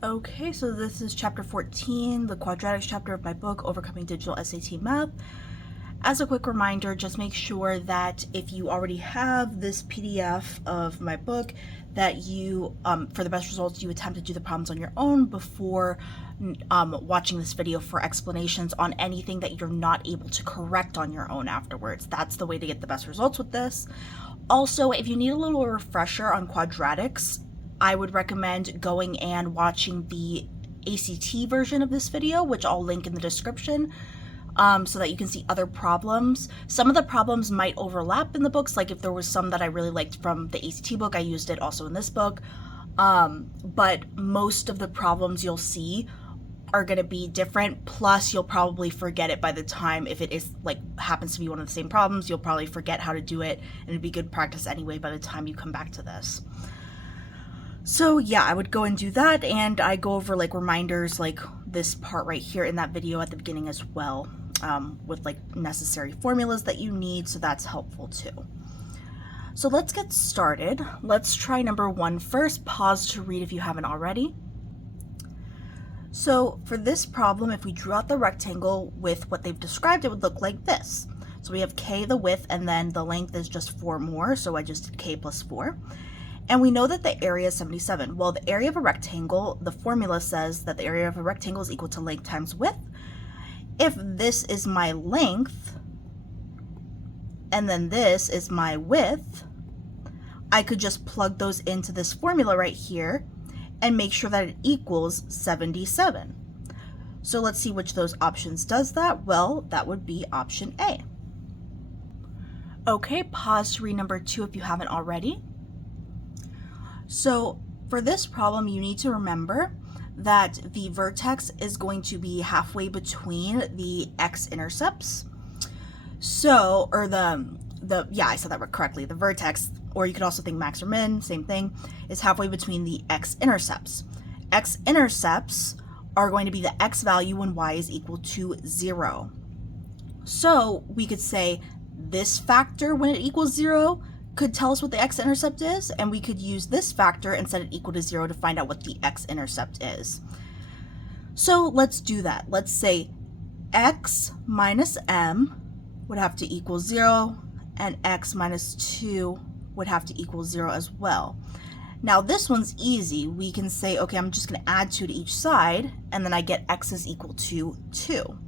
Okay, so this is chapter 14, the quadratics chapter of my book, Overcoming Digital SAT Math. As a quick reminder, just make sure that if you already have this PDF of my book, that you, for the best results, you attempt to do the problems on your own before watching this video for explanations on anything that you're not able to correct on your own afterwards. That's the way to get the best results with this. Also, if you need a little refresher on quadratics, I would recommend going and watching the ACT version of this video, which I'll link in the description, so that you can see other problems. Some of the problems might overlap in the books, like if there was some that I really liked from the ACT book, I used it also in this book. But most of the problems you'll see are going to be different, plus you'll probably forget it by the time, if it is like happens to be one of the same problems, you'll probably forget how to do it, and it'd be good practice anyway by the time you come back to this. So yeah, I would go and do that, and I go over like reminders like this part right here in that video at the beginning as well, with like necessary formulas that you need, so that's helpful too. So let's get started. Let's try number 1 first. Pause to read if you haven't already. So for this problem, if we drew out the rectangle with what they've described, it would look like this. So we have k, the width, and then the length is just 4 more, so I just did k plus 4. And we know that the area is 77. Well, the area of a rectangle, the formula says that the area of a rectangle is equal to length times width. If this is my length, and then this is my width, I could just plug those into this formula right here and make sure that it equals 77. So let's see which of those options does that. Well, that would be option A. Okay, pause to read number 2 if you haven't already. So for this problem, you need to remember that the vertex is going to be halfway between the x-intercepts. So, or yeah, I said that correctly. The vertex, or you could also think max or min, same thing, is halfway between the x-intercepts. X-intercepts are going to be the x value when y is equal to 0. So we could say this factor when it equals 0 could tell us what the x-intercept is, and we could use this factor and set it equal to 0 to find out what the x-intercept is. So let's do that. Let's say x minus m would have to equal 0, and x minus 2 would have to equal 0 as well. Now this one's easy. We can say, okay, I'm just going to add 2 to each side, and then I get x is equal to 2.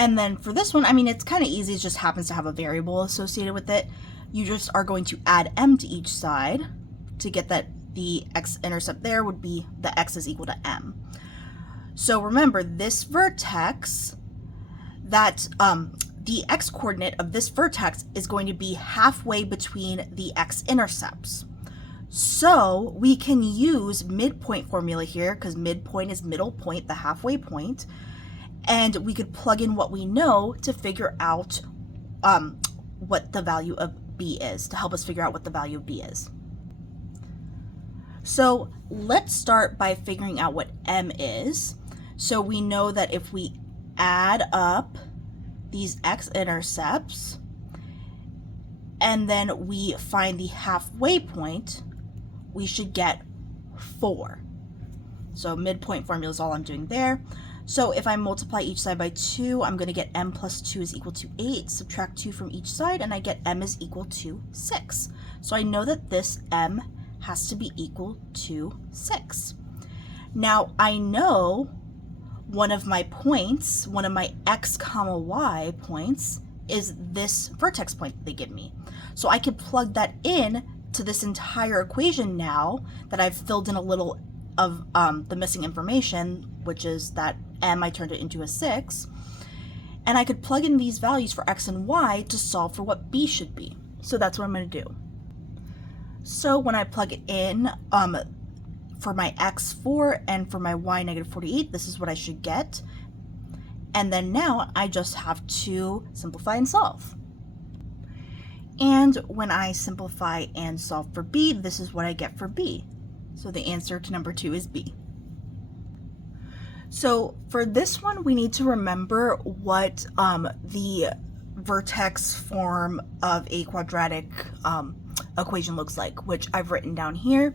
And then for this one, I mean, it's kind of easy. It just happens to have a variable associated with it. You just are going to add m to each side to get that the x-intercept there would be the x is equal to m. So remember, this vertex, that the x-coordinate of this vertex is going to be halfway between the x-intercepts. So we can use midpoint formula here, because midpoint is middle point, the halfway point. And we could plug in what we know to figure out what the value of b is, to help us figure out what the value of b is. So let's start by figuring out what m is. So we know that if we add up these x-intercepts and then we find the halfway point, we should get 4. So midpoint formula is all I'm doing there. So if I multiply each side by 2, I'm going to get m plus 2 is equal to 8. Subtract 2 from each side, and I get m is equal to 6. So I know that this m has to be equal to 6. Now I know one of my points, one of my x comma y points, is this vertex point that they give me. So I could plug that in to this entire equation now that I've filled in a little of the missing information, which is that m, I turned it into a 6, and I could plug in these values for x and y to solve for what b should be. So that's what I'm going to do. So when I plug it in for my x 4 and for my y negative 48, this is what I should get. And then now I just have to simplify and solve. And when I simplify and solve for b, this is what I get for b. So the answer to number 2 is b. So for this one, we need to remember what the vertex form of a quadratic equation looks like, which I've written down here.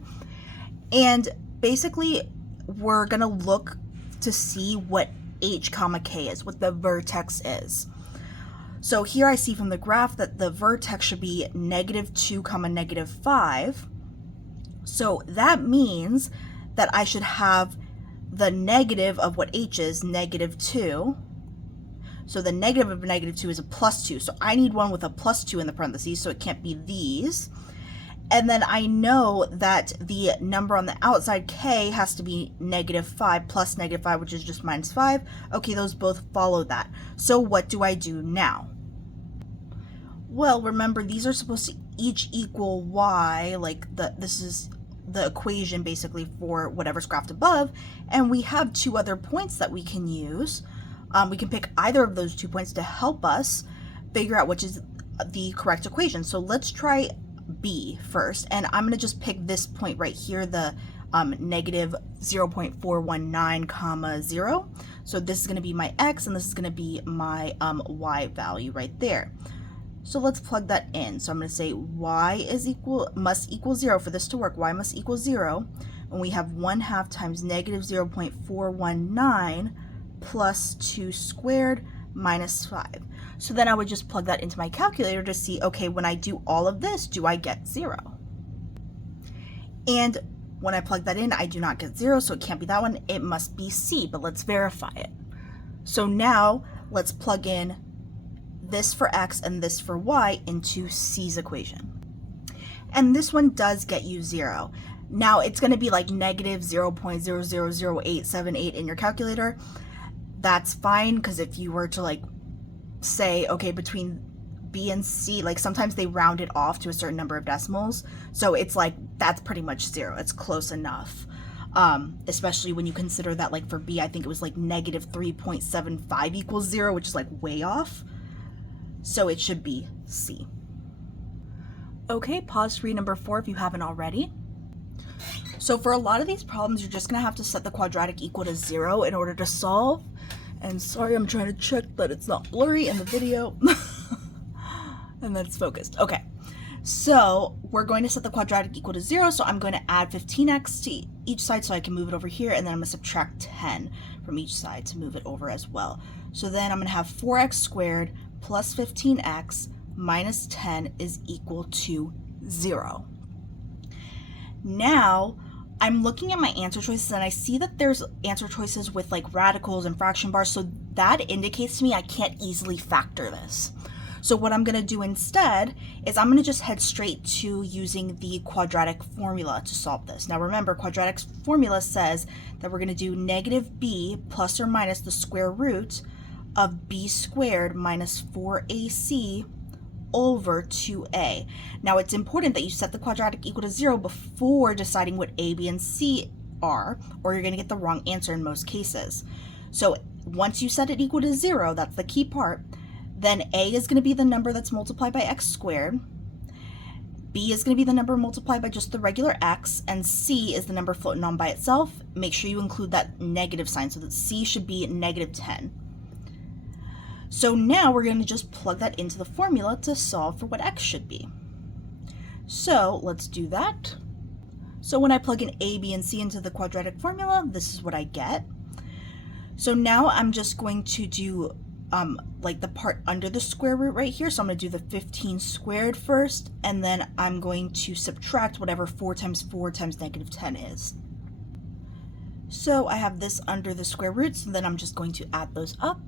And basically, we're gonna look to see what h comma k is, what the vertex is. So here I see from the graph that the vertex should be -2 comma -5. So that means that I should have the negative of what h is, -2. So the negative of -2 is a +2. So I need one with a +2 in the parentheses, so it can't be these. And then I know that the number on the outside, k, has to be -5 plus -5, which is just -5. Okay, those both follow that. So what do I do now? Well, remember, these are supposed to each equal y, like this is the equation basically for whatever's graphed above, and we have two other points that we can use. We can pick either of those 2 points to help us figure out which is the correct equation. So let's try B first, and I'm going to just pick this point right here, the -0.419 comma 0. So this is going to be my x, and this is going to be my y value right there. So let's plug that in. So I'm going to say y must equal 0 for this to work. Y must equal 0, and we have 1/2 times -0.419 plus 2 squared minus 5. So then I would just plug that into my calculator to see, okay, when I do all of this, do I get 0? And when I plug that in, I do not get 0, so it can't be that one. It must be C, but let's verify it. So now let's plug in this for x and this for y into C's equation. And this one does get you 0. Now it's going to be like -0.000878 in your calculator. That's fine, because if you were to like say, okay, between B and C, like sometimes they round it off to a certain number of decimals. So it's like, that's pretty much 0. It's close enough. Especially when you consider that, like for B, I think it was like -3.75 equals 0, which is like way off. So it should be C. Okay, pause to read number 4 if you haven't already. So for a lot of these problems, you're just gonna have to set the quadratic equal to 0 in order to solve. And sorry, I'm trying to check that it's not blurry in the video. And that it's focused. Okay, so we're going to set the quadratic equal to 0, so I'm going to add 15x to each side so I can move it over here, and then I'm going to subtract 10 from each side to move it over as well. So then I'm going to have 4x squared plus 15x minus 10 is equal to 0. Now, I'm looking at my answer choices and I see that there's answer choices with like radicals and fraction bars, so that indicates to me I can't easily factor this. So what I'm going to do instead is I'm going to just head straight to using the quadratic formula to solve this. Now remember, quadratic formula says that we're going to do -b plus or minus the square root of b squared minus 4ac over 2a. Now it's important that you set the quadratic equal to 0 before deciding what a, b, and c are, or you're going to get the wrong answer in most cases. So once you set it equal to 0, that's the key part, then a is going to be the number that's multiplied by x squared, b is going to be the number multiplied by just the regular x, and c is the number floating on by itself. Make sure you include that negative sign so that c should be -10. So now we're going to just plug that into the formula to solve for what x should be. So let's do that. So when I plug in a, b, and c into the quadratic formula, this is what I get. So now I'm just going to do like the part under the square root right here. So I'm going to do the 15 squared first, and then I'm going to subtract whatever 4 times 4 times -10 is. So I have this under the square root, so then I'm just going to add those up.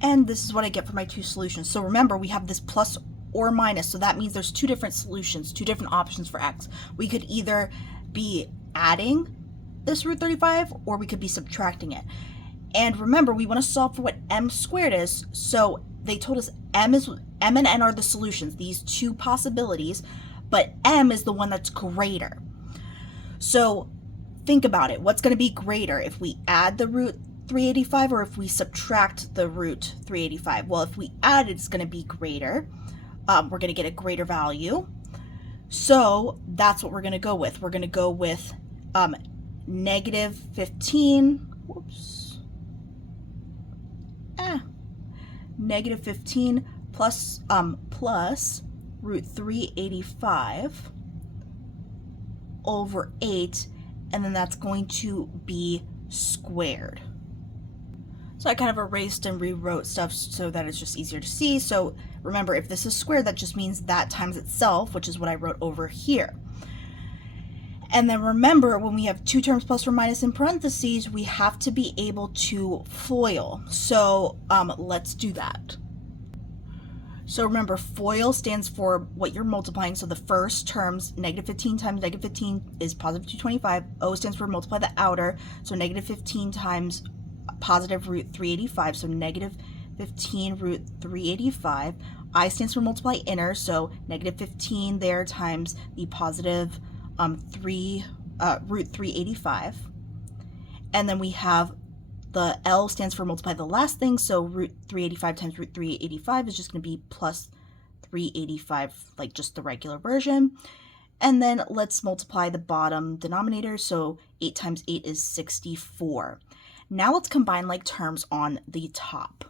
And this is what I get for my two solutions. So remember, we have this plus or minus, so that means there's two different solutions, two different options for x. We could either be adding this root 35, or we could be subtracting it. And remember, we want to solve for what m squared is, so they told us m and n are the solutions, these two possibilities, but m is the one that's greater. So think about it. What's going to be greater if we add the root 385 or if we subtract the root 385? Well, if we add, it's going to be greater. We're going to get a greater value. So that's what we're going to go with. We're going to go with -15. Whoops. -15 plus root 385 over 8, and then that's going to be squared. So I kind of erased and rewrote stuff so that it's just easier to see. So remember, if this is squared, that just means that times itself, which is what I wrote over here. And then remember, when we have two terms plus or minus in parentheses, we have to be able to FOIL. So let's do that. So remember, FOIL stands for what you're multiplying. So the first terms, negative 15 times negative 15 is positive 225. O stands for multiply the outer. So negative 15 times positive root 385. So negative 15 root 385. I stands for multiply inner. So negative 15 there times the positive root 385. And then we have the L stands for multiply the last thing, so root 385 times root 385 is just going to be plus 385, like just the regular version. And then let's multiply the bottom denominator, so 8 times 8 is 64. Now let's combine like terms on the top.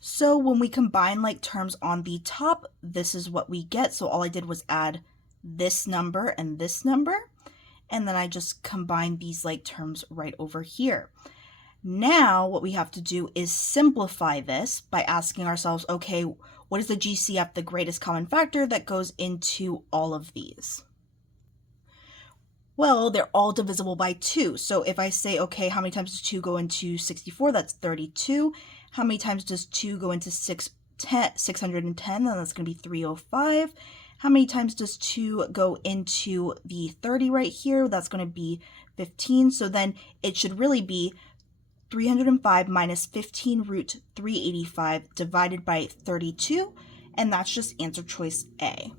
So when we combine like terms on the top, this is what we get. So all I did was add this number and this number, and then I just combine these like terms right over here. Now what we have to do is simplify this by asking ourselves, okay, what is the GCF, the greatest common factor that goes into all of these? Well, they're all divisible by 2. So if I say, okay, how many times does 2 go into 64? That's 32. How many times does 2 go into 610? Then that's going to be 305. How many times does 2 go into the 30 right here? That's going to be 15. So then it should really be 305 minus 15 root 385 divided by 32. And that's just answer choice A.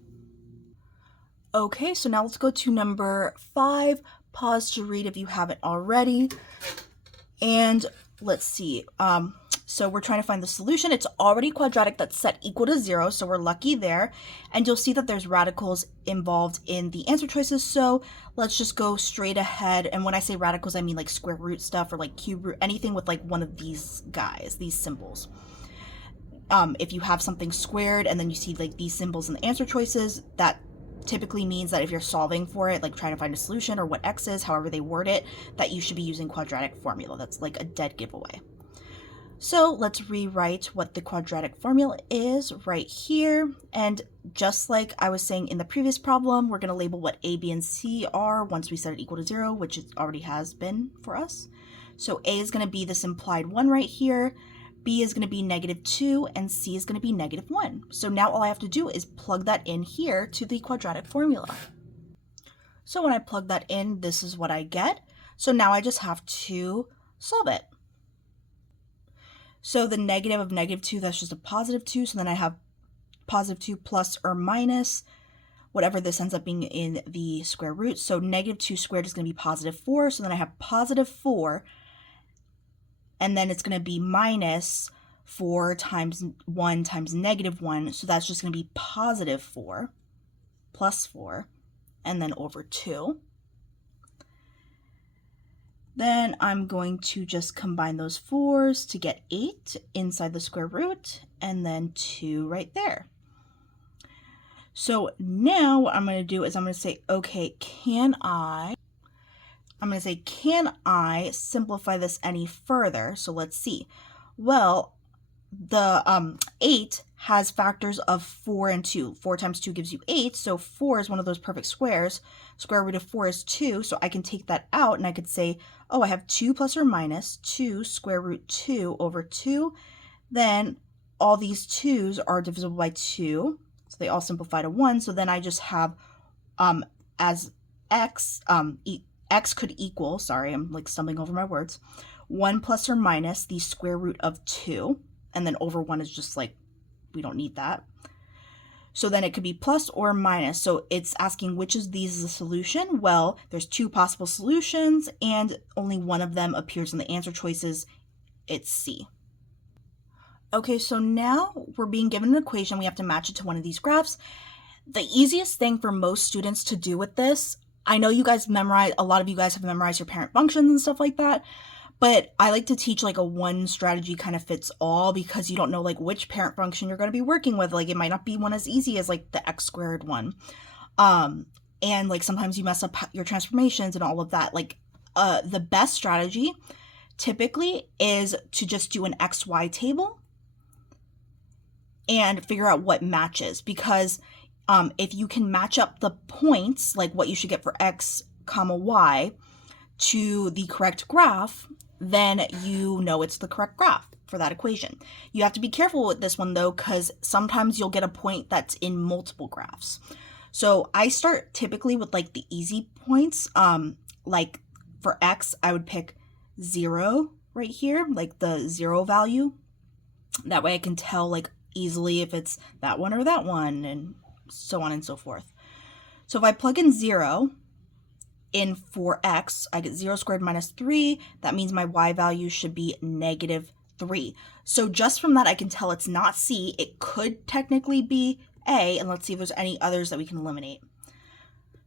Okay, so now let's go to number 5. Pause to read if you haven't already. And let's see. So we're trying to find the solution. It's already quadratic that's set equal to 0, so we're lucky there. And you'll see that there's radicals involved in the answer choices, so let's just go straight ahead. And when I say radicals, I mean like square root stuff or like cube root, anything with like one of these guys, these symbols. If you have something squared and then you see like these symbols in the answer choices, that typically means that if you're solving for it, like trying to find a solution or what x is, however they word it, that you should be using quadratic formula. That's like a dead giveaway. So let's rewrite what the quadratic formula is right here. And just like I was saying in the previous problem, we're going to label what A, B, and C are once we set it equal to 0, which it already has been for us. So A is going to be this implied 1 right here, B is going to be -2, and C is going to be -1. So now all I have to do is plug that in here to the quadratic formula. So when I plug that in, this is what I get. So now I just have to solve it. So the negative of -2, that's just a +2. So then I have +2 plus or minus whatever this ends up being in the square root. So -2 squared is going to be +4. So then I have +4, and then it's going to be minus 4 times 1 times -1. So that's just going to be +4 plus 4, and then over 2. Then I'm going to just combine those 4s to get 8 inside the square root, and then 2 right there. So now what I'm going to do is I'm going to say, okay, can I simplify this any further? So let's see. Well, the 8 has factors of 4 and 2. 4 times 2 gives you 8, so 4 is one of those perfect squares. Square root of 4 is 2, so I can take that out and I could say, oh, I have 2 plus or minus 2 square root 2 over 2. Then all these 2's are divisible by 2, so they all simplify to 1. So then I just have as x, x could equal, sorry, I'm like stumbling over my words, 1 plus or minus the square root of 2, and then over 1 is just like, we don't need that. So then it could be plus or minus. So it's asking which of these is a solution. Well, there's 2 possible solutions, and only one of them appears in the answer choices. It's C. Okay, so now we're being given an equation. We have to match it to one of these graphs. The easiest thing for most students to do with this, I know you guys memorize, a lot of you guys have memorized your parent functions and stuff like that, But I like to teach like a one strategy kind of fits all, because you don't know like which parent function you're going to be working with. Like it might not be one as easy as like the x squared one. And like sometimes you mess up your transformations and all of that. Like the best strategy typically is to just do an XY table and figure out what matches, because if you can match up the points, like what you should get for x comma y, to the correct graph, then you know it's the correct graph for that equation. You have to be careful with this one though, because sometimes you'll get a point that's in multiple graphs. So I start typically with like the easy points. Like for x, I would pick 0 right here, like the 0 value. That way I can tell like easily if it's that one or that one, and so on and so forth. So if I plug in 0 in for x, I get 0 squared minus 3. That means my y value should be negative 3. So just from that, I can tell it's not C. It could technically be A, and let's see if there's any others that we can eliminate.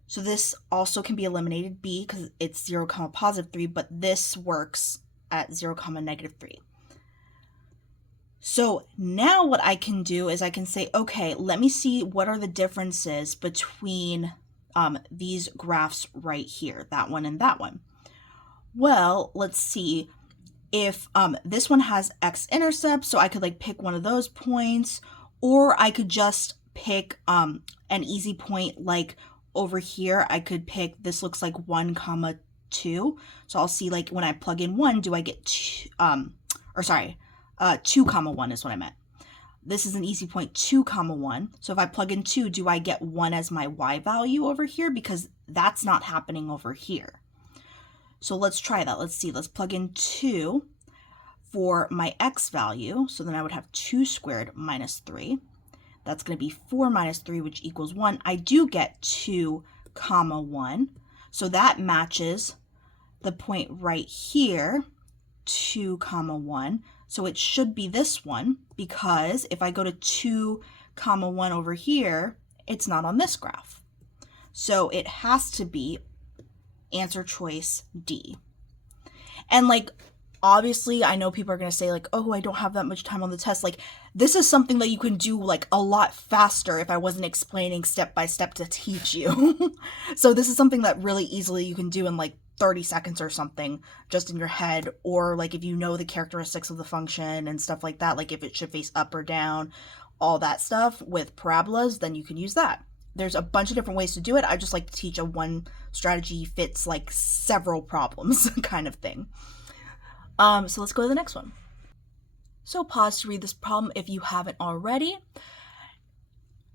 So this also can be eliminated, B, because it's 0 comma positive 3, but this works at 0 comma negative 3. So now what I can do is I can say, okay, let me see what are the differences between these graphs right here, that one and that one. Well, let's see if this one has x-intercept, so I could like pick one of those points, or I could just pick an easy point like over here. I could pick, this looks like 1 comma 2, so I'll see like when I plug in 1, do I get 2 comma 1 is what I meant. This is an easy point, 2 comma 1. So if I plug in 2, do I get 1 as my y value over here? Because that's not happening over here. So let's try that. Let's see. Let's plug in 2 for my x value. So then I would have 2 squared minus 3. That's going to be 4 minus 3, which equals 1. I do get 2 comma 1. So that matches the point right here, 2 comma 1. So it should be this one, because if I go to 2 comma 1 over here, it's not on this graph. So it has to be answer choice D. And like, obviously, I know people are going to say like, oh, I don't have that much time on the test. Like, this is something that you can do like a lot faster if I wasn't explaining step by step to teach you. So this is something that really easily you can do in like 30 seconds or something, just in your head, or like if you know the characteristics of the function and stuff like that, like if it should face up or down, all that stuff with parabolas, then you can use that. There's a bunch of different ways to do it. I just like to teach a one strategy fits like several problems kind of thing. So let's go to the next one. So pause to read this problem if you haven't already.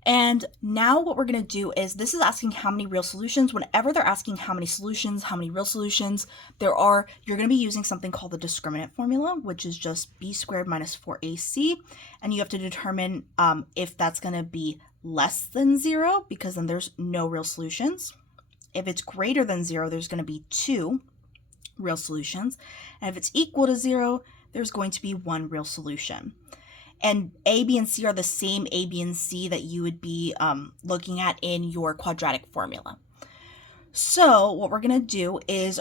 And now what we're going to do is, this is asking how many real solutions. Whenever they're asking how many solutions, how many real solutions there are, you're going to be using something called the discriminant formula, which is just b squared minus 4ac. And you have to determine if that's going to be less than 0, because then there's no real solutions. If it's greater than 0, there's going to be 2 real solutions. And if it's equal to 0, there's going to be 1 real solution. And A, B, and C are the same A, B, and C that you would be looking at in your quadratic formula. So what we're going to do is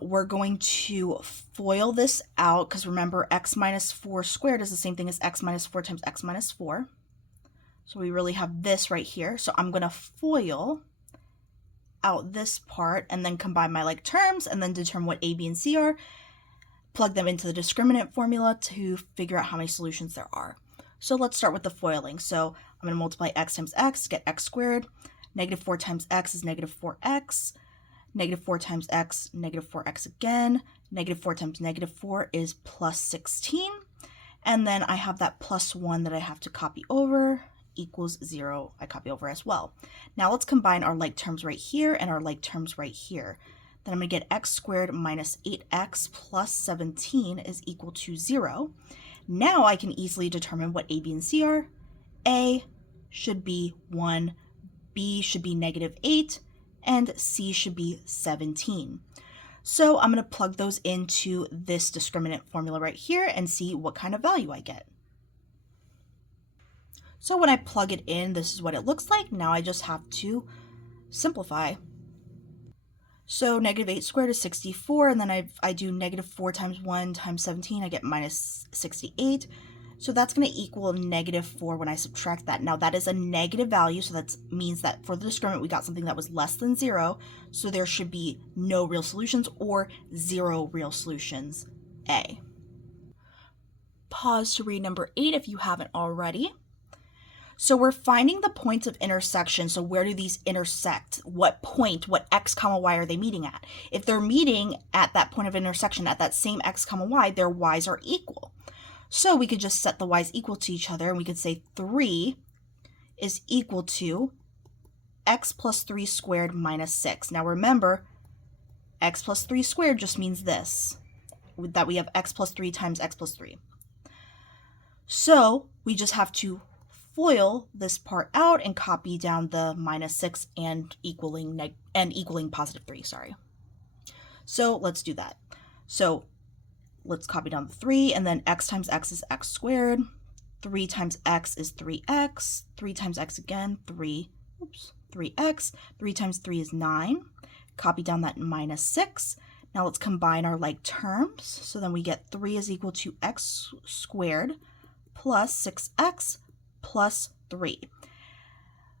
we're going to FOIL this out, because remember, x minus 4 squared is the same thing as x minus 4 times x minus 4. So we really have this right here. So I'm going to FOIL out this part and then combine my like terms and then determine what A, B, and C are. Plug them into the discriminant formula to figure out how many solutions there are. So let's start with the foiling. So I'm going to multiply x times x to get x squared. Negative 4 times x is negative 4x. Negative 4 times x, negative 4x again. Negative 4 times negative 4 is plus 16. And then I have that plus 1 that I have to copy over, equals 0. I copy over as well. Now let's combine our like terms right here and our like terms right here. Then I'm going to get x squared minus 8x plus 17 is equal to 0. Now I can easily determine what A, B, and C are. A should be 1, B should be negative 8, and C should be 17. So I'm going to plug those into this discriminant formula right here and see what kind of value I get. So when I plug it in, this is what it looks like. Now I just have to simplify. So negative 8 squared is 64, and then I do negative 4 times 1 times 17, I get minus 68. So that's going to equal negative 4 when I subtract that. Now that is a negative value, so that means that for the discriminant we got something that was less than 0, so there should be no real solutions or 0 real solutions, A. Pause to read number 8 if you haven't already. So we're finding the points of intersection. So where do these intersect? What point, what x comma y are they meeting at? If they're meeting at that point of intersection, at that same x comma y, their y's are equal. So we could just set the y's equal to each other, and we could say 3 is equal to x plus 3 squared minus 6. Now remember, x plus 3 squared just means this, that we have x plus 3 times x plus 3. So we just have to FOIL this part out and copy down the minus 6 and equaling positive 3, sorry. So let's do that. So let's copy down the 3, and then x times x is x squared. 3 times x is 3x. 3 times x again, 3x. 3 times 3 is 9. Copy down that minus 6. Now let's combine our like terms. So then we get 3 is equal to x squared plus 6x plus 3.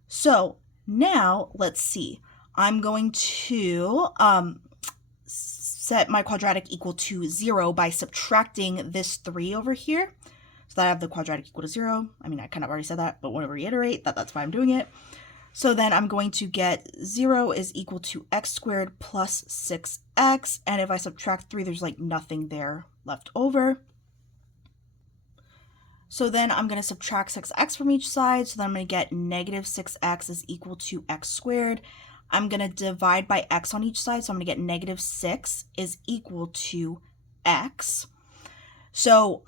So now let's see. I'm going to set my quadratic equal to 0 by subtracting this 3 over here. So that I have the quadratic equal to 0. I mean, I kind of already said that, but want to reiterate that that's why I'm doing it. So then I'm going to get 0 is equal to x squared plus 6x. And if I subtract 3, there's like nothing there left over. So then I'm going to subtract 6x from each side. So then I'm going to get negative 6x is equal to x squared. I'm going to divide by x on each side. So I'm going to get negative 6 is equal to x. So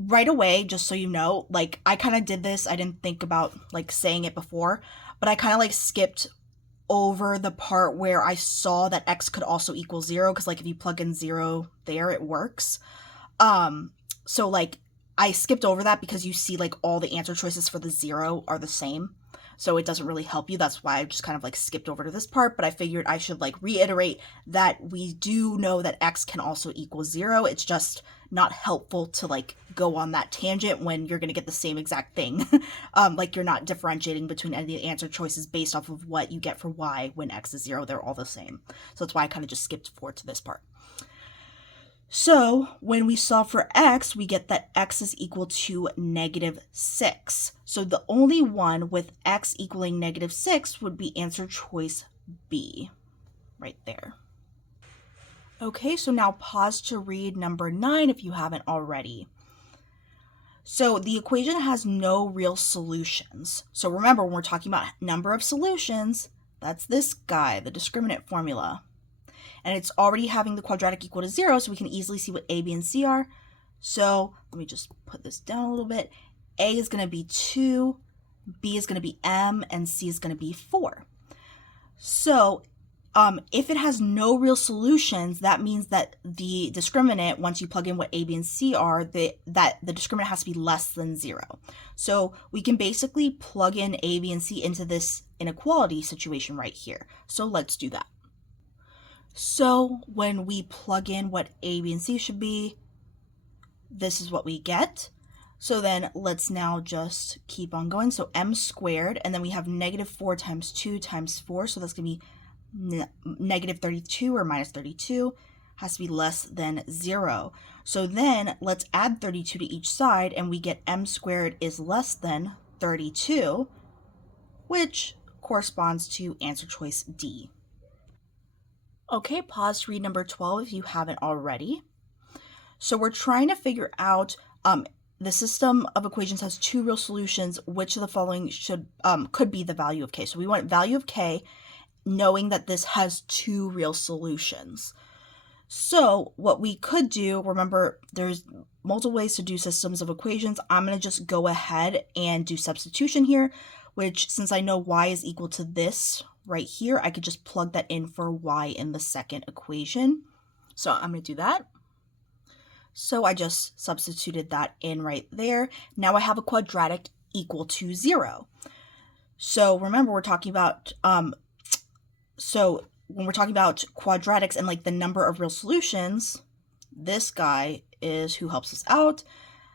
right away, just so you know, like I kind of did this. I didn't think about like saying it before, but I kind of like skipped over the part where I saw that x could also equal 0, because like if you plug in 0 there, it works. So like I skipped over that because you see like all the answer choices for the 0 are the same. So it doesn't really help you. That's why I just kind of like skipped over to this part, but I figured I should like reiterate that we do know that x can also equal 0. It's just not helpful to like go on that tangent when you're going to get the same exact thing. Like you're not differentiating between any of the answer choices based off of what you get for y when x is 0. They're all the same. So that's why I kind of just skipped forward to this part. So when we solve for x, we get that x is equal to negative 6. So the only one with x equaling negative 6 would be answer choice B, right there. Okay, so now pause to read number 9 if you haven't already. So the equation has no real solutions. So remember, when we're talking about number of solutions, that's this guy, the discriminant formula. And it's already having the quadratic equal to 0, so we can easily see what a, b, and c are. So let me just put this down a little bit. A is going to be 2, b is going to be m, and c is going to be 4. So if it has no real solutions, that means that the discriminant, once you plug in what a, b, and c are, that the discriminant has to be less than 0. So we can basically plug in a, b, and c into this inequality situation right here. So let's do that. So when we plug in what a, b, and c should be, this is what we get. So then let's now just keep on going. So m squared, and then we have negative 4 times 2 times 4. So that's going to be negative 32 or minus 32. Has to be less than 0. So then let's add 32 to each side, and we get m squared is less than 32, which corresponds to answer choice D. Okay, pause to read number 12 if you haven't already. So we're trying to figure out the system of equations has 2 real solutions. Which of the following could be the value of k? So we want value of k, knowing that this has 2 real solutions. So what we could do, remember there's multiple ways to do systems of equations. I'm going to just go ahead and do substitution here, which since I know y is equal to this right here, I could just plug that in for y in the second equation. So I'm going to do that. So I just substituted that in right there. Now I have a quadratic equal to 0. So remember, we're talking about, so when we're talking about quadratics and like the number of real solutions, this guy is who helps us out.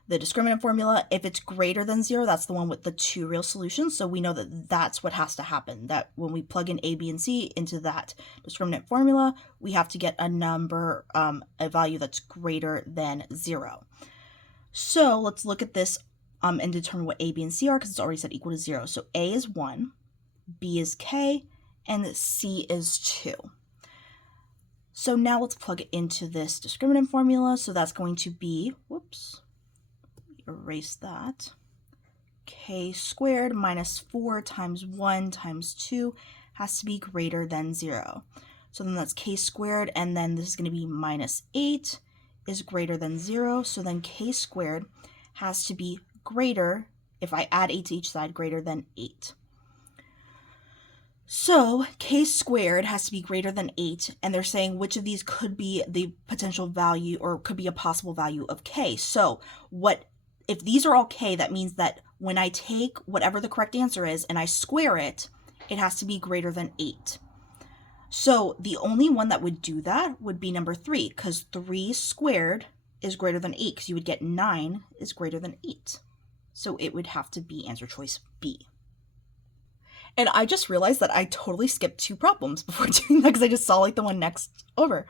The discriminant formula, if it's greater than 0, that's the one with the 2 real solutions. So we know that that's what has to happen, that when we plug in A, B, and C into that discriminant formula, we have to get a number, a value that's greater than 0. So let's look at this and determine what A, B, and C are, because it's already said equal to 0. So A is 1, B is K, and C is 2. So now let's plug it into this discriminant formula. So that's going to be, whoops, erase that, K squared minus 4 times 1 times 2 has to be greater than 0. So then that's K squared, and then this is going to be minus 8 is greater than 0. So then K squared has to be greater, if I add 8 to each side, greater than 8. So K squared has to be greater than 8, and they're saying which of these could be the potential value or could be a possible value of K. So if these are all K, that means that when I take whatever the correct answer is and I square it, it has to be greater than 8. So the only one that would do that would be number 3, because 3 squared is greater than 8, because you would get 9 is greater than 8. So it would have to be answer choice B. And I just realized that I totally skipped 2 problems before doing that, because I just saw like the one next over.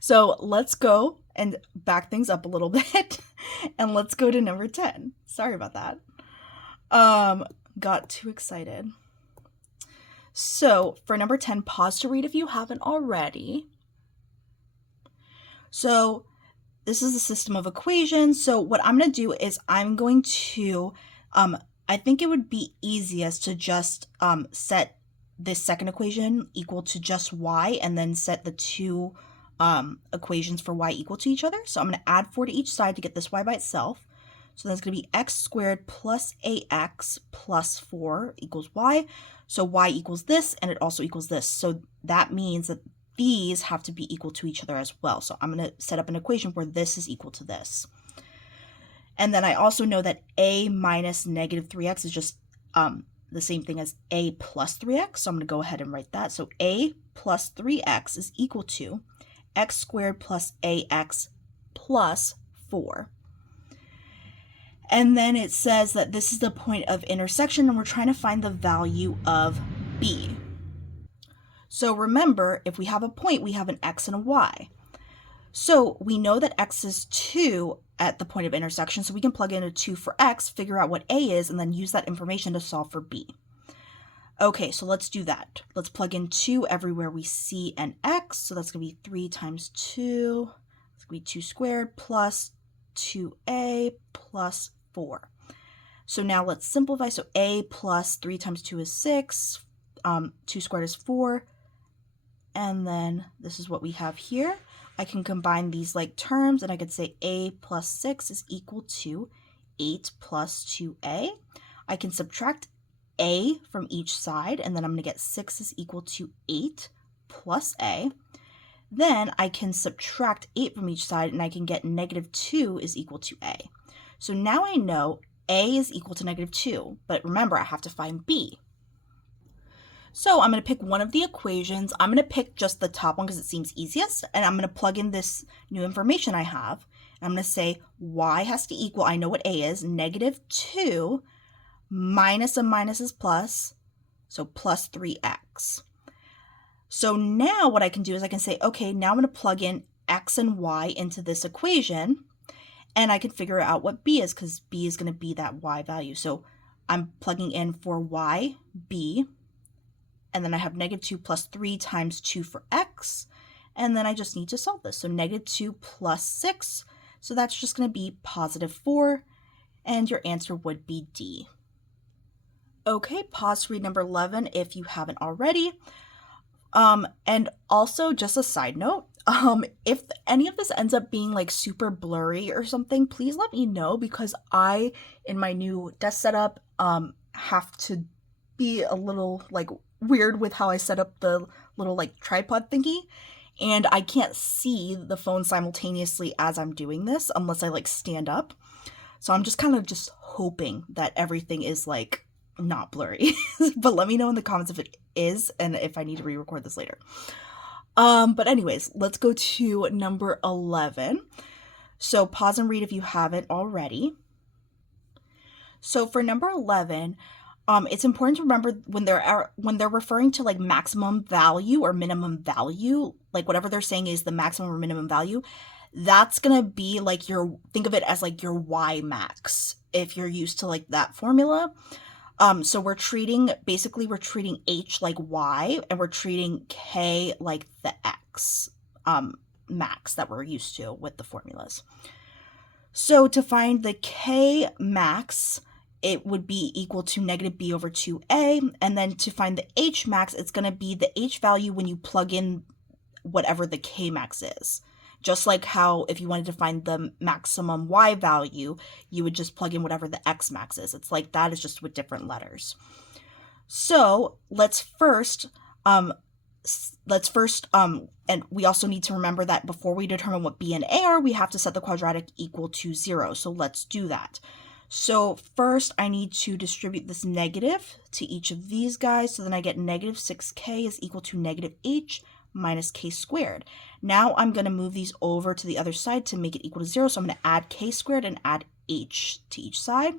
So let's go and back things up a little bit, and let's go to number 10. Sorry about that. Got too excited. So for number 10, pause to read if you haven't already. So this is a system of equations. So what I'm going to do is I'm going to, I think it would be easiest to just set this second equation equal to just y, and then set the 2 equations for y equal to each other. So I'm going to add 4 to each side to get this y by itself. So that's going to be x squared plus ax plus 4 equals y. So y equals this, and it also equals this. So that means that these have to be equal to each other as well. So I'm going to set up an equation where this is equal to this. And then I also know that a minus negative 3x is just the same thing as a plus 3x. So I'm going to go ahead and write that. So a plus 3x is equal to x squared plus ax plus 4. And then it says that this is the point of intersection, and we're trying to find the value of b. So remember, if we have a point, we have an x and a y. So we know that x is 2 at the point of intersection, so we can plug in a 2 for x, figure out what a is, and then use that information to solve for b. Okay, so let's do that. Let's plug in 2 everywhere we see an x, so that's going to be 3 times 2, it's going to be 2 squared plus 2a plus 4. So now let's simplify. So a plus 3 times 2 is 6, 2 squared is 4, and then this is what we have here. I can combine these like terms, and I could say a plus 6 is equal to 8 plus 2a. I can subtract a from each side, and then I'm going to get 6 is equal to 8 plus a. Then I can subtract 8 from each side, and I can get negative 2 is equal to a. So now I know a is equal to negative 2, but remember, I have to find b. So I'm going to pick one of the equations. I'm going to pick just the top one because it seems easiest, and I'm going to plug in this new information I have. And I'm going to say y has to equal, I know what a is, negative 2 minus a minus is plus, so plus 3x. So now what I can do is I can say, okay, now I'm going to plug in x and y into this equation, and I can figure out what b is, because b is going to be that y value. So I'm plugging in for y, b, and then I have negative 2 plus 3 times 2 for x, and then I just need to solve this. So negative 2 plus 6, so that's just going to be positive 4, and your answer would be D. Okay, pause to read number 11 if you haven't already. And also, just a side note, if any of this ends up being like super blurry or something, please let me know, because I, in my new desk setup, have to be a little like weird with how I set up the little like tripod thingy, and I can't see the phone simultaneously as I'm doing this unless I like stand up. So I'm just kind of just hoping that everything is like not blurry. But let me know in the comments if it is, and if I need to re-record this later. But anyways, let's go to number 11. So pause and read if you haven't already. So for number 11, it's important to remember when they're referring to like maximum value or minimum value, like whatever they're saying is the maximum or minimum value, that's gonna be like think of it as like your Y max if you're used to like that formula. So we're treating H like Y and we're treating K like the X max that we're used to with the formulas. So to find the K max, it would be equal to negative B over 2A. And then to find the H max, it's going to be the H value when you plug in whatever the K max is. Just like how if you wanted to find the maximum Y value, you would just plug in whatever the X max is. It's like that, is just with different letters. So let's first, and we also need to remember that before we determine what B and A are, we have to set the quadratic equal to 0. So let's do that. So first I need to distribute this negative to each of these guys. So then I get negative 6k is equal to negative h minus k squared. Now I'm going to move these over to the other side to make it equal to 0. So I'm going to add k squared and add h to each side.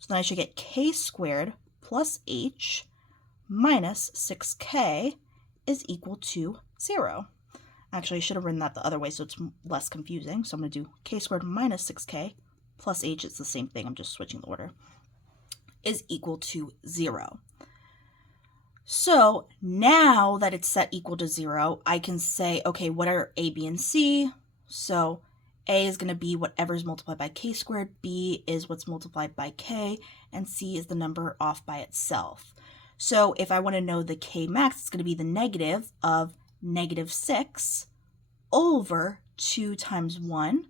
So then I should get k squared plus h minus 6k is equal to 0. Actually, I should have written that the other way so it's less confusing. So I'm going to do k squared minus 6k plus h, it's the same thing, I'm just switching the order, is equal to 0. So now that it's set equal to 0, I can say, okay, what are a, b, and c? So a is going to be whatever is multiplied by k squared, b is what's multiplied by k, and c is the number off by itself. So if I want to know the k max, it's going to be the negative of negative 6 over 2 times 1.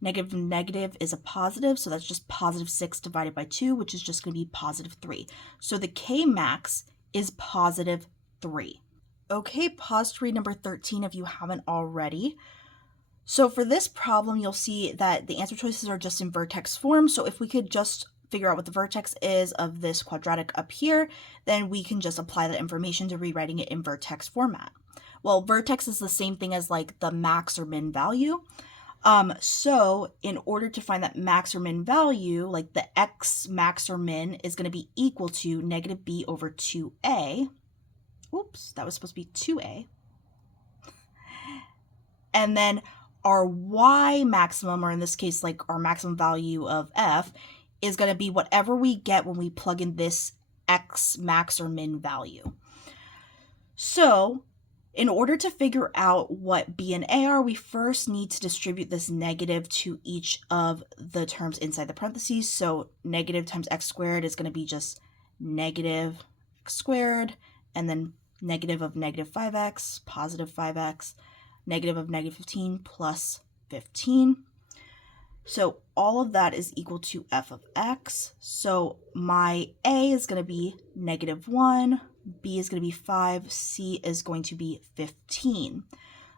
Negative is a positive, so that's just positive 6 divided by 2, which is just going to be positive 3. So the k max is positive 3. Okay, pause to read number 13 if you haven't already. So for this problem, you'll see that the answer choices are just in vertex form. So if we could just figure out what the vertex is of this quadratic up here, then we can just apply that information to rewriting it in vertex format. Well, vertex is the same thing as like the max or min value. So in order to find that max or min value, like the x max or min is going to be equal to negative b over 2a. Oops, that was supposed to be 2a. And then our y maximum, or in this case, like our maximum value of f, is going to be whatever we get when we plug in this x max or min value. So in order to figure out what b and a are, we first need to distribute this negative to each of the terms inside the parentheses. So negative times x squared is going to be just negative x squared, and then negative of negative 5x, positive 5x, negative of negative 15 plus 15. So all of that is equal to f of x. So my a is going to be negative 1, b is going to be 5, c is going to be 15.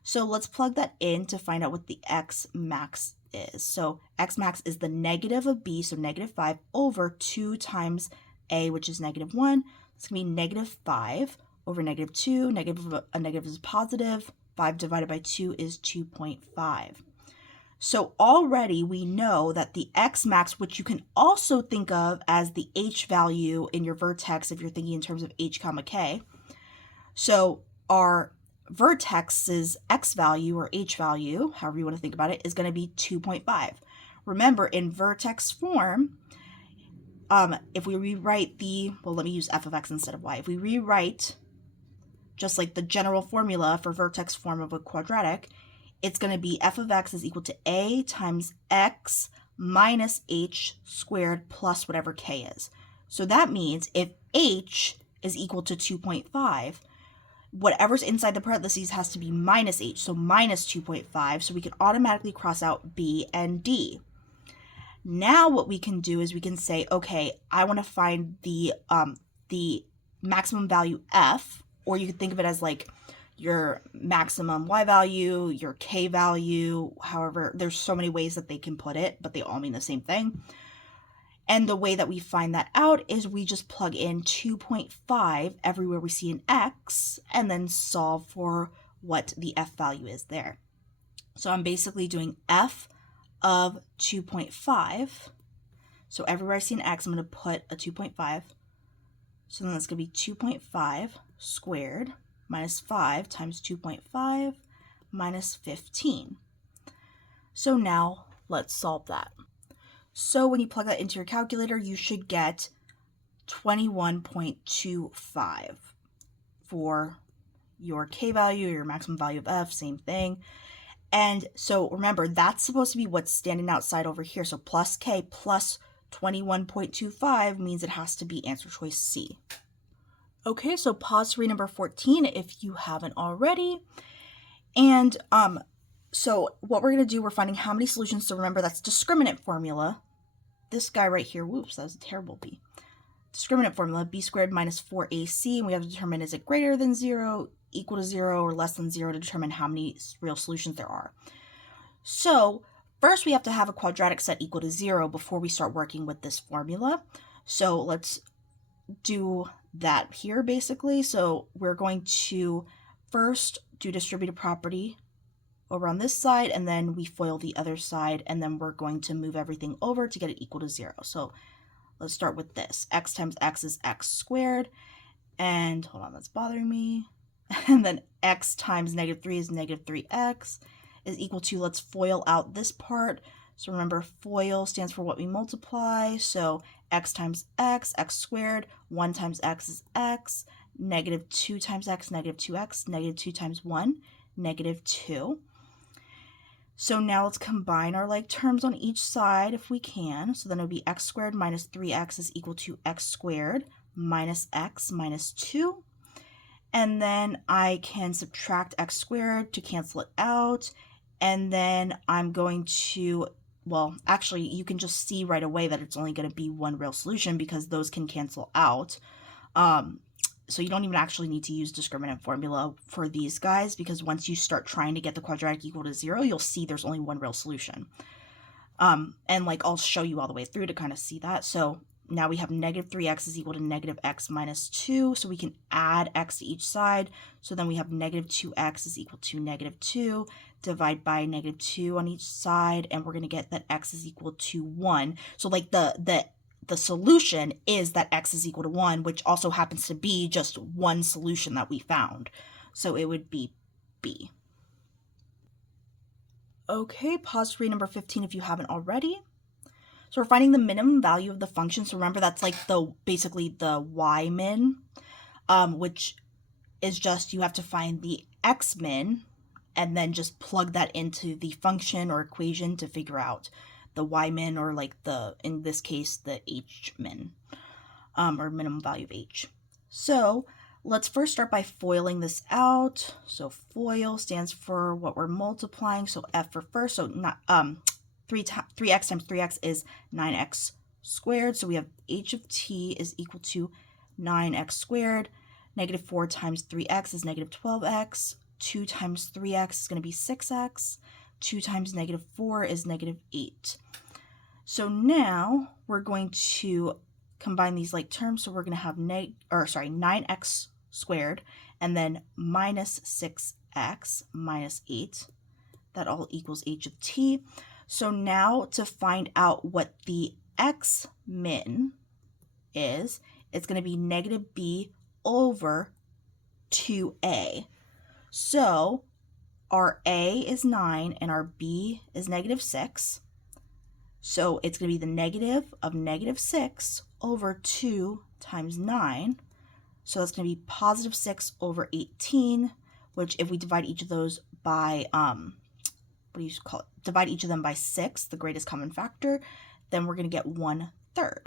So let's plug that in to find out what the x max is. So x max is the negative of b, so negative 5, over 2 times a, which is negative 1. It's going to be negative 5 over negative 2. A negative is positive. 5 divided by 2 is 2.5. So already we know that the x max, which you can also think of as the h value in your vertex if you're thinking in terms of h comma k. So our vertex's x value or h value, however you want to think about it, is going to be 2.5. Remember, in vertex form, if we rewrite let me use f of x instead of y. If we rewrite just like the general formula for vertex form of a quadratic, it's going to be f of x is equal to a times x minus h squared plus whatever k is. So that means if h is equal to 2.5, whatever's inside the parentheses has to be minus h, so minus 2.5, so we can automatically cross out b and d. Now what we can do is we can say, okay, I want to find the maximum value f, or you could think of it as like your maximum y value, your k value, however, there's so many ways that they can put it, but they all mean the same thing. And the way that we find that out is we just plug in 2.5 everywhere we see an x, and then solve for what the f value is there. So I'm basically doing f of 2.5. So everywhere I see an x, I'm going to put a 2.5. So then that's going to be 2.5 squared minus 5 times 2.5 minus 15. So now let's solve that. So when you plug that into your calculator, you should get 21.25 for your k value, your maximum value of f, same thing. And so remember, that's supposed to be what's standing outside over here. So plus k plus 21.25 means it has to be answer choice C. Okay, so pause to read number 14 if you haven't already. And so what we're going to do, we're finding how many solutions. So remember, that's discriminant formula. This guy right here, whoops, that was a terrible b. Discriminant formula, b squared minus 4ac, and we have to determine is it greater than 0, equal to 0, or less than 0 to determine how many real solutions there are. So first we have to have a quadratic set equal to 0 before we start working with this formula. So let's do that here basically. So we're going to first do distributive property over on this side, and then we FOIL the other side, and then we're going to move everything over to get it equal to 0. So let's start with this. X times x is x squared, and hold on, that's bothering me. And then x times negative 3 is negative 3x is equal to, let's FOIL out this part. So remember, FOIL stands for what we multiply. So x times x squared, 1 times x is x, negative 2 times x, negative 2x, negative 2 times 1, negative 2. So now let's combine our like terms on each side if we can. So then it would be x squared minus 3x is equal to x squared minus x minus 2. And then I can subtract x squared to cancel it out. And then I'm going to, well, actually, you can just see right away that it's only going to be one real solution because those can cancel out. So you don't even actually need to use discriminant formula for these guys, because once you start trying to get the quadratic equal to 0, you'll see there's only one real solution. And like I'll show you all the way through to kind of see that. So now we have negative 3x is equal to negative x minus 2. So we can add x to each side. So then we have negative 2x is equal to negative 2. Divide by negative 2 on each side. And we're going to get that x is equal to 1. So like the solution is that x is equal to 1, which also happens to be just one solution that we found. So it would be B. Okay, pause to read number 15 if you haven't already. So we're finding the minimum value of the function. So remember, that's like basically the y min, which is just you have to find the x min and then just plug that into the function or equation to figure out the y min, or like in this case, the h min, or minimum value of h. So let's first start by FOILing this out. So FOIL stands for what we're multiplying. So f for first. So not 3x times 3x is 9x squared. So we have h of t is equal to 9x squared. Negative 4 times 3x is negative 12x. 2 times 3x is going to be 6x. 2 times negative 4 is negative 8. So now we're going to combine these like terms. So we're going to have 9x squared and then minus 6x minus 8. That all equals h of t. So now to find out what the x min is, it's going to be negative b over 2a. So our a is 9 and our b is negative 6. So it's going to be the negative of negative 6 over 2 times 9. So that's going to be positive 6 over 18, which if we divide each of those by, divide each of them by 6, the greatest common factor, then we're going to get 1/3.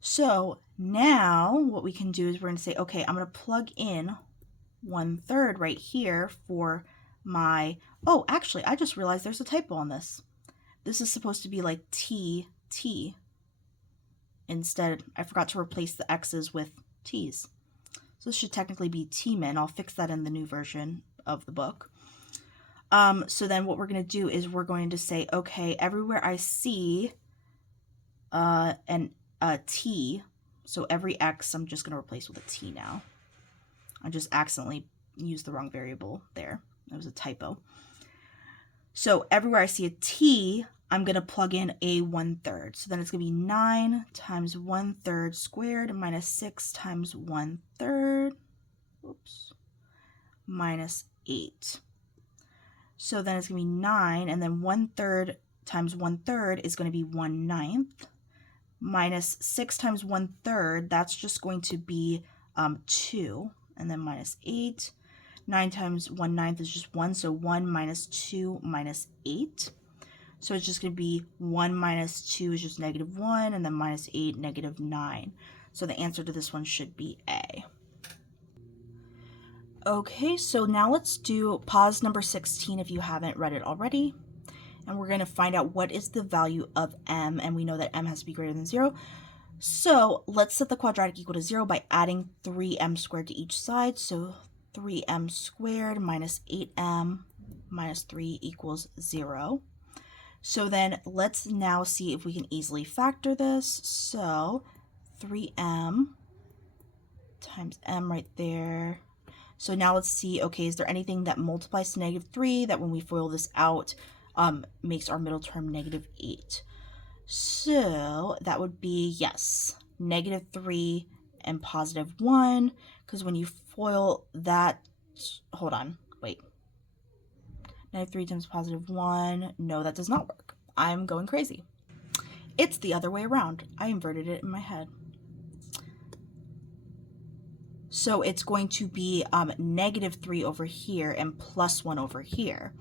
So now what we can do is we're going to say, okay, I'm going to plug in 1/3 right here for my, oh, actually, I just realized there's a typo on this. This is supposed to be like t. Instead, I forgot to replace the x's with t's. So this should technically be t min. I'll fix that in the new version of the book. So then what we're going to do is we're going to say, okay, everywhere I see a t, so every x, I'm just going to replace with a t now. I just accidentally used the wrong variable there. That was a typo. So everywhere I see a t, I'm going to plug in a 1/3. So then it's going to be 9 times 1/3 squared minus 6 times 1/3, minus 8. So then it's going to be 9, and then 1/3 times 1/3 is going to be 1/9, minus 6 times 1/3, that's just going to be 2, and then minus 8. 9 times 1/9 is just 1, so 1 minus 2 minus 8. So it's just going to be 1 minus 2 is just -1, and then minus 8, -9. So the answer to this one should be A. Okay, so now let's do pause number 16 if you haven't read it already. And we're going to find out what is the value of m, and we know that m has to be greater than 0. So let's set the quadratic equal to 0 by adding 3m squared to each side. So 3m squared minus 8m minus 3 equals 0. So then let's now see if we can easily factor this. So 3m times m right there. So now let's see, okay, is there anything that multiplies to -3 that when we FOIL this out makes our middle term -8? So that would be, yes, -3 and +1, because when you FOIL that, hold on, wait. -3 times +1, no, that does not work. I'm going crazy. It's the other way around. I inverted it in my head. So it's going to be -3 over here and +1 over here.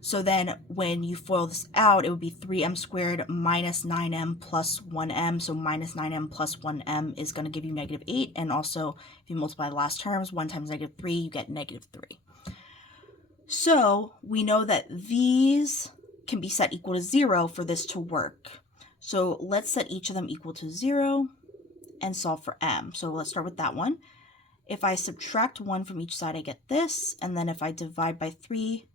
So then when you FOIL this out, it would be 3m squared minus 9m plus 1m. So minus 9m plus 1m is going to give you -8. And also, if you multiply the last terms, 1 times -3, you get -3. So we know that these can be set equal to 0 for this to work. So let's set each of them equal to 0 and solve for m. So let's start with that one. If I subtract 1 from each side, I get this. And then if I divide by 3,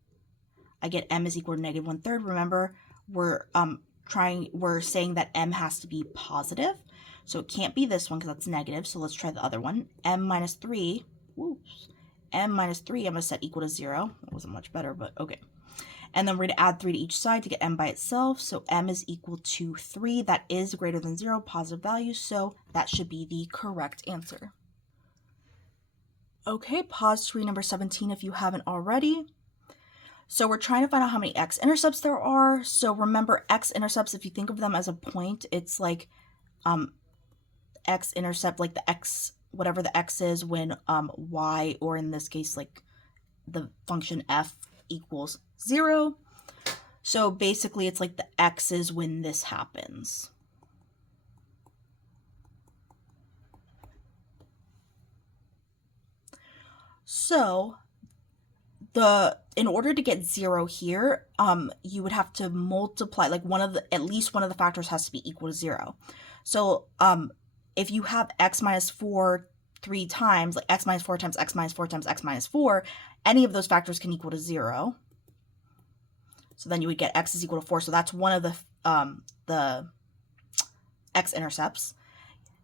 I get m is equal to -1/3. Remember, we're saying that m has to be positive. So it can't be this one because that's negative. So let's try the other one. m minus 3, m minus 3, I'm going to set equal to 0. That wasn't much better, but okay. And then we're going to add 3 to each side to get m by itself. So m is equal to 3. That is greater than 0, positive value. So that should be the correct answer. Okay, pause to read number 17 if you haven't already. So we're trying to find out how many x-intercepts there are. So remember, x-intercepts, if you think of them as a point, it's like x-intercept, like the x, whatever the x is when y, or in this case, like the function f equals 0. So basically, it's like the x is when this happens. So in order to get 0 here, you would have to multiply, like at least one of the factors has to be equal to 0. So if you have x minus 4 3 times, like x minus 4 times x minus 4 times x minus 4, any of those factors can equal to 0. So then you would get x is equal to 4. So that's one of the x-intercepts.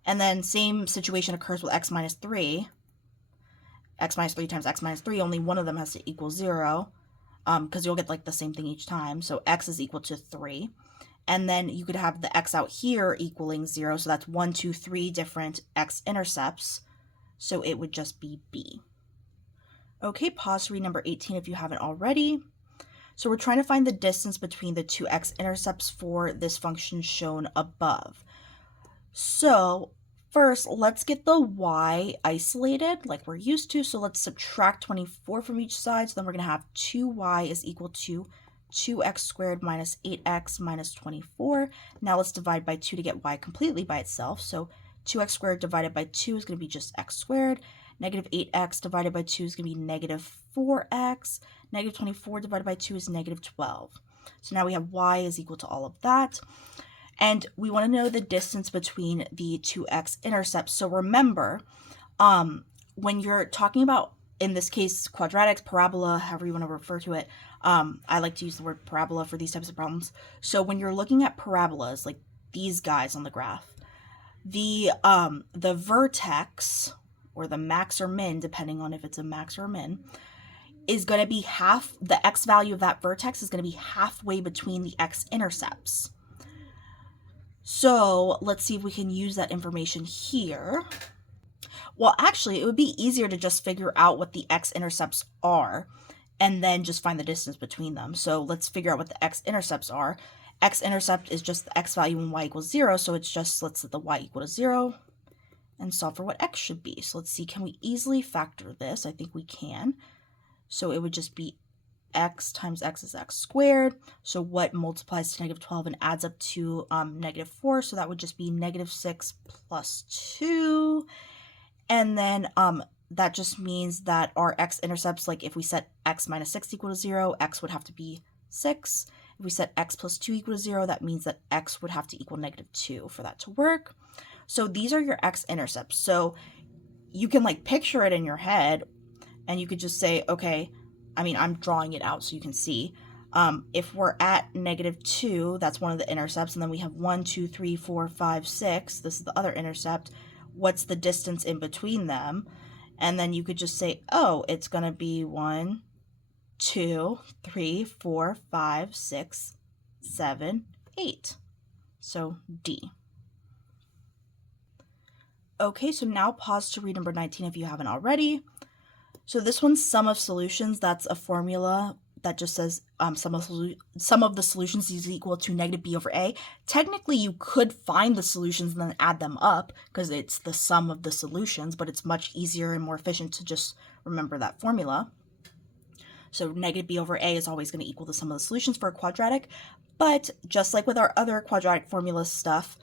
And then same situation occurs with x minus 3. X minus 3 times x minus 3, only one of them has to equal 0, because you'll get like the same thing each time. So x is equal to 3. And then you could have the x out here equaling 0. So that's 1, 2, 3 different x-intercepts. So it would just be B. Okay, pause to read number 18 if you haven't already. So we're trying to find the distance between the two x-intercepts for this function shown above. So first, let's get the y isolated like we're used to. So let's subtract 24 from each side. So then we're going to have 2y is equal to 2x squared minus 8x minus 24. Now let's divide by 2 to get y completely by itself. So 2x squared divided by 2 is going to be just x squared. Negative 8x divided by 2 is going to be negative 4x. Negative 24 divided by 2 is negative 12. So now we have y is equal to all of that. And we want to know the distance between the two x-intercepts. So remember, when you're talking about, in this case, quadratics, parabola, however you want to refer to it, I like to use the word parabola for these types of problems. So when you're looking at parabolas, like these guys on the graph, the vertex, or the max or min, depending on if it's a max or a min, is going to be half, the x value of that vertex is going to be halfway between the x-intercepts. So let's see if we can use that information here. Well, actually, it would be easier to just figure out what the x-intercepts are and then just find the distance between them. So let's figure out what the x-intercepts are. X-intercept is just the x value when y equals 0, so it's just, let's set the y equal to 0 and solve for what x should be. So let's see, can we easily factor this? I think we can. So it would just be x times x is x squared. So what multiplies to negative 12 and adds up to negative 4? So that would just be negative 6 plus 2. And then that just means that our x-intercepts, like if we set x minus 6 equal to 0, x would have to be 6. If we set x plus 2 equal to 0, that means that x would have to equal negative 2 for that to work. So these are your x-intercepts. So you can like picture it in your head, and you could just say, okay, I mean, I'm drawing it out so you can see. If we're at negative 2, that's one of the intercepts, and then we have 1, 2, 3, 4, 5, 6. This is the other intercept. What's the distance in between them? And then you could just say, oh, it's going to be 1, 2, 3, 4, 5, 6, 7, 8. So D. Okay, so now pause to read number 19 if you haven't already. So this one's sum of solutions. That's a formula that just says sum of the solutions is equal to negative b over a. Technically, you could find the solutions and then add them up because it's the sum of the solutions, but it's much easier and more efficient to just remember that formula. So negative b over a is always going to equal the sum of the solutions for a quadratic. But just like with our other quadratic formula stuff,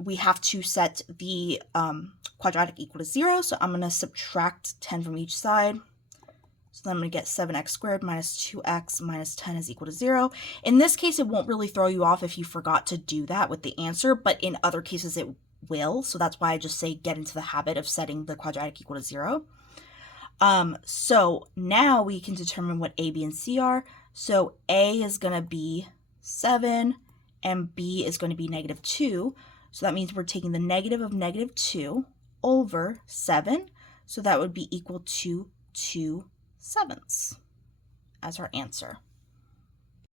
we have to set the quadratic equal to 0. So I'm going to subtract 10 from each side. So then I'm going to get 7x squared minus 2x minus 10 is equal to 0. In this case, it won't really throw you off if you forgot to do that with the answer, but in other cases it will. So that's why I just say get into the habit of setting the quadratic equal to 0. So now we can determine what a, b, and c are. So a is going to be 7 and b is going to be negative 2. So that means we're taking the negative of negative 2 over 7. So that would be equal to 2/7 as our answer.